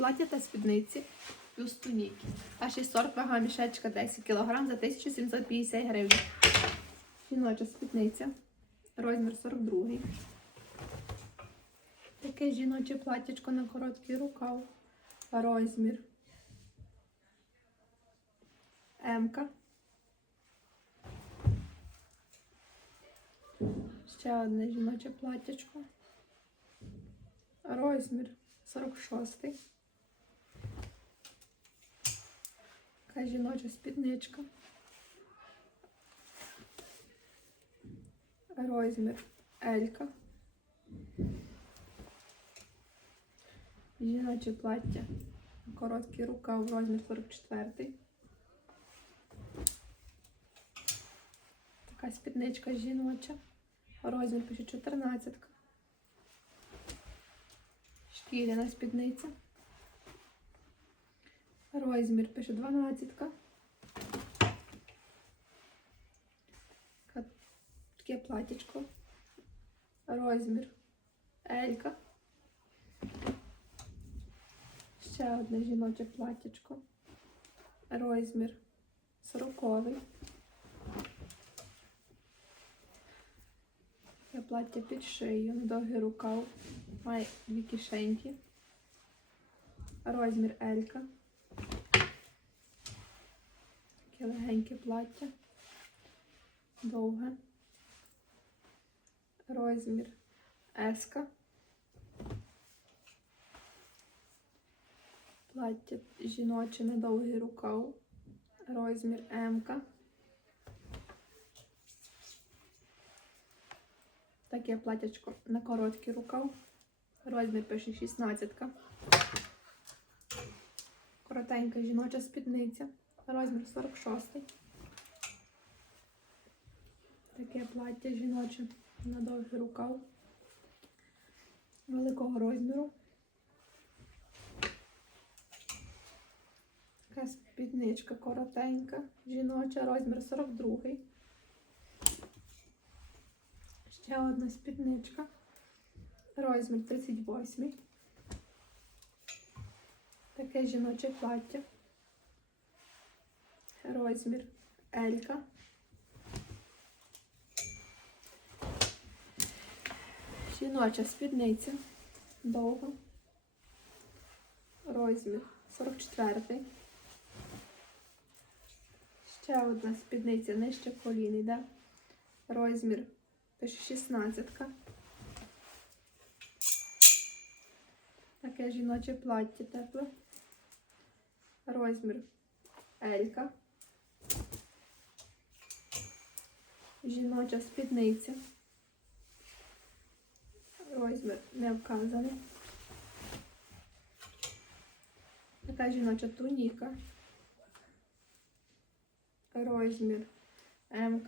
плаття та спідниці плюс туніки. Перший сорт вага мішечка 10 кг за 1750 гривень. Жіноча спідниця. Розмір 42. Таке жіноче платтячко на короткий рукав. Розмір. М-ка. Ще одне жіноче платтячко. Розмір 46. Така жіноча спідничка. Розмір Елька. Жіноче плаття. Короткий рукав, розмір 44. Така спідничка жіноча. Розмір пише 14. Шкіряна спідниця. Розмір пише 12. Таке платічко. Розмір Елька. Ще одне жіноче платтячко. Розмір 40. Таке плаття під шию, довгий рукав, має дві кишеньки. Розмір Елька. Таке легеньке плаття. Довге. Розмір Еска. Плаття жіноче на довгий рукав. Розмір М-ка. Таке платячко на короткий рукав. Розмір пише 16. Коротенька жіноча спідниця. Розмір 46. Таке плаття жіноче на довгий рукав. Великого розміру. Така спідничка коротенька, жіноча, розмір 42. Ще одна спідничка. Розмір 38. Таке жіноче плаття. Розмір Елька. Жіноча спідниця. Довго. Розмір 44. Ще одна спідниця нижче колін йде. Розмір пише 16. Таке жіноче плаття тепле. Розмір Елька. Жіноча спідниця. Розмір не вказаний. Така жіноча туніка. Розмір М.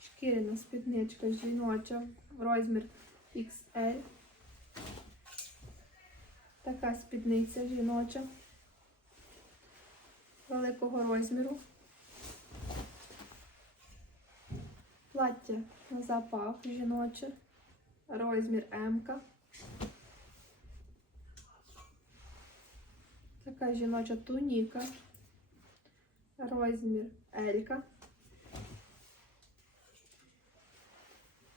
Шкіряна спідничка жіноча. Розмір XL. Така спідниця жіноча. Великого розміру. Плаття на запах жіноче. Розмір М. -ка. Така жіноча туніка. Розмір Елька.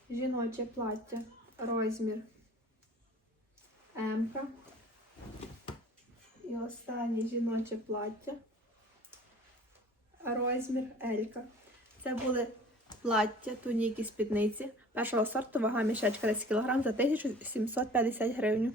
Жіноче плаття. Розмір М. -ка. І останнє жіноче плаття. Розмір Елька. Це були плаття, туніки, спідниці. Першого сорту вага мішечка 10 кг за 1750 гривень.